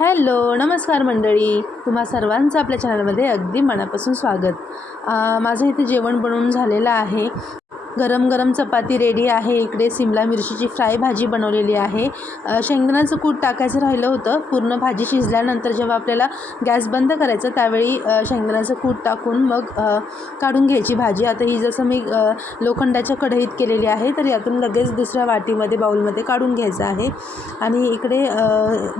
Hello नमस्कार मंडळी. तुम्हा सर्वांचं आपल्या चॅनलमध्ये अगदी मनापासून स्वागत. माझं इथे जेवण बनवून झालेलं आहे. गरम गरम चपाती रेडी आहे. इकडे सिमला मिरचीची फ्राय भाजी बनवलेली आहे. शेंगदाण्याचं कूट टाकायचं राहिलं होतं. पूर्ण भाजी शिजल्यानंतर जेव्हा आपल्याला गॅस बंद करायचं त्यावेळी शेंगदाण्याचं कूट टाकून मग काढून घ्यायची भाजी. आता ही जसं मी लोखंडाच्या कढईत केलेली आहे तर यातून लगेच दुसऱ्या वाटीमध्ये बाऊलमध्ये काढून घ्यायचं आहे. आणि इकडे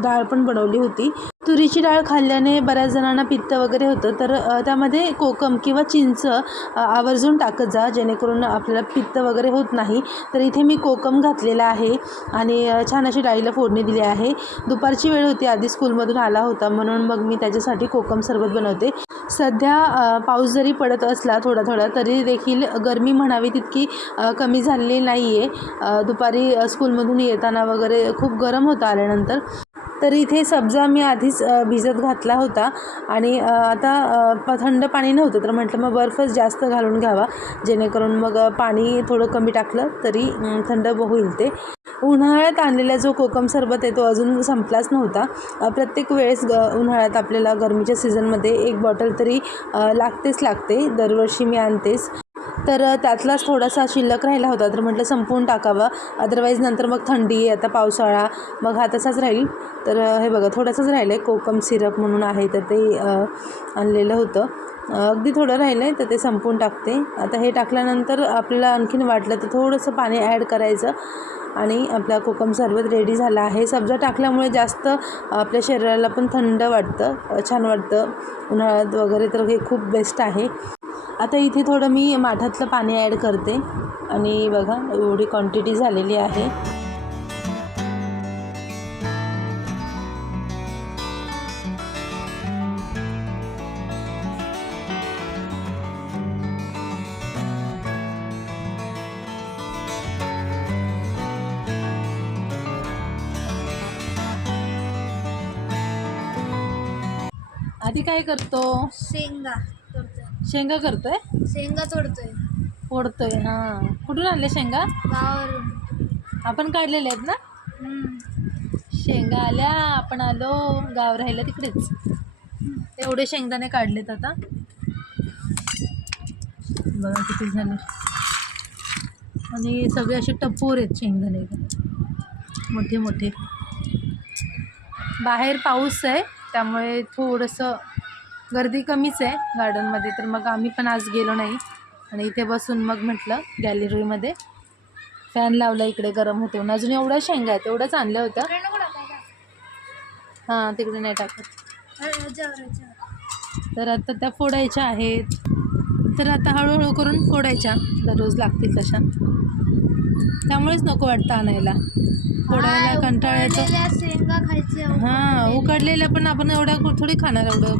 डाळ पण बनवली होती. तुरीची डाळ खाल्ल्याने बऱ्याच जणांना पित्त वगैरे होतं. तर त्यामध्ये कोकम किंवा चिंच आवर्जून टाकत जा जेणेकरून आपल्याला पित्त वगैरे होत नाही. तर इथे मी कोकम घातलेला आहे आणि छान अशी डाळीला फोडणी दिली आहे. दुपारची वेळ होती आधी स्कूलमधून आला होता म्हणून मग मी त्याच्यासाठी कोकम सरबत बनवते. सध्या पाऊस जरी पडत असला थोडा थोडा तरी देखील गरमी म्हणावी तितकी कमी झालेली नाही आहे दुपारी स्कूलमधून येताना वगैरे खूप गरम होतं आल्यानंतर. तर इथे सब्जा मी आधीच भिजत घातला होता. आणि आता प थंड पाणी नव्हतं तर म्हटलं मग बर्फच जास्त घालून घ्यावा. जेणेकरून मग पाणी थोडं कमी टाकलं तरी थंड होईल ते. उन्हाळ्यात आणलेला जो कोकम सरबत आहे तो अजून संपलाच नव्हता. प्रत्येक वेळेस ग उन्हाळ्यात आपल्याला गरमीच्या सीझनमध्ये एक बॉटल तरी लागतेच लागते. दरवर्षी मी आणतेच. तर त्यातलाच थोडासा शिल्लक राहिला होता. तर म्हटलं संपवून टाकावा. अदरवाईज नंतर मग थंडी आता पावसाळा मग हा तसाच राहील. तर हे बघा थोडंसंच राहिलं आहे कोकम सिरप म्हणून आहे तर ते आणलेलं होतं. अगदी थोडं राहिलं आहे तर ते संपवून टाकते. आता हे टाकल्यानंतर आपल्याला आणखीन वाटलं तर थोडंसं पाणी ॲड करायचं. आणि आपला कोकम सरबत रेडी झाला आहे. सब्जा टाकल्यामुळे जास्त आपल्या शरीराला पण थंड वाटतं छान वाटतं. उन्हाळ्यात वगैरे तर हे खूप बेस्ट आहे. आता इथे थोडं मी माठातलं पाणी ॲड करते. आणि बघा एवढी क्वांटिटी झालेली आहे. आधी काय करतो? शेंगा. शेंगा करतोय? शेंगा तोडतोय. फोडतोय हां. कुठून आणले शेंगा? गावावरून. आपण काढलेले आहेत ना. शेंगा आल्या आपण आलो गाव राहिलं तिकडेच. एवढे शेंगदाणे काढलेत आता. बघा किती झाले. आणि सगळे असे टप्पूर आहेत शेंगदाणे. मोठे मोठे. बाहेर पाऊस आहे त्यामुळे थोडंसं गर्दी कमीच आहे गार्डनमध्ये तर मग आम्ही पण आज गेलो नाही. आणि इथे बसून मग म्हटलं गॅलरीमध्ये. फॅन लावला इकडे गरम होते म्हणून. अजून एवढ्या शेंगा आहेत एवढ्याच आणल्या होत्या. हां तिकडे नाही टाकत. तर आता त्या फोडायच्या आहेत. तर आता हळूहळू करून फोडायच्या. दररोज लागतील तशा. त्यामुळेच नको वाटतं आणायला. फोडायला हाय, कंटाळा येतो शेंगा हां उकडलेल्या. पण आपण एवढ्या कु- थोडी खाणार एवढं.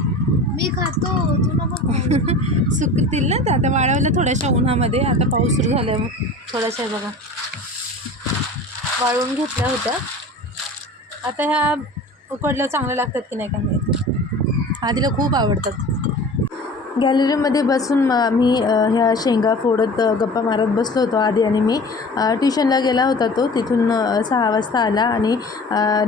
मी खातो खाऊ. सुकतील ना त्या आता वाळवल्या थोड्याशा उन्हामध्ये आता पाऊस सुरू झाला थोड्याशा बघा. वाळवून घेतल्या होत्या. आता ह्या उकडल्या चांगल्या लागतात की नाही काय माहिती. आधीला खूप आवडतात. गॅलरीमध्ये बसून म मी ह्या शेंगा फोडत गप्पा मारत बसलो होतो आधी आणि मी ट्युशनला गेला होता तो. तिथून सहा वाजता आला आणि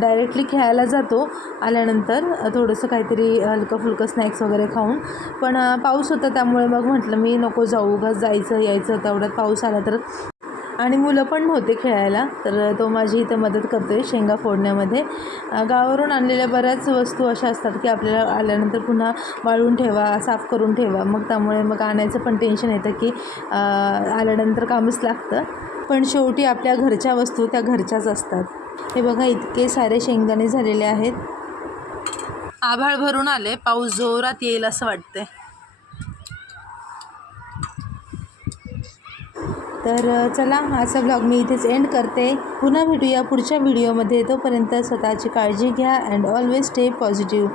डायरेक्टली खेळायला जातो. आल्यानंतर थोडंसं काहीतरी हलकं फुलकं स्नॅक्स वगैरे खाऊन. पण पाऊस होता त्यामुळे मग म्हटलं मी नको जाऊ उगाच जायचं यायचं. तेवढ्यात पाऊस आला तर आणि मुलं पण होते खेळायला तर तो माझी इथं मदत करतो आहे शेंगा फोडण्यामध्ये. गावावरून आणलेल्या बऱ्याच वस्तू अशा असतात की आपल्याला आल्यानंतर पुन्हा वाळून ठेवा साफ करून ठेवा. मग त्यामुळे मग आणायचं पण टेन्शन येतं की आल्यानंतर कामच लागतं. पण शेवटी आपल्या घरच्या वस्तू त्या घरच्याच असतात. हे बघा इतके सारे शेंगदाणे झालेले आहेत. आभाळ भरून आले पाऊस जोरात येईल असं वाटतंय. तर चला चला आजचा ब्लॉग मी इथेच एंड करते. पुन्हा भेटूया पुढच्या व्हिडिओमध्ये तोपर्यंत स्वतःची काळजी घ्या अँड ऑलवेज स्टे पॉझिटिव्ह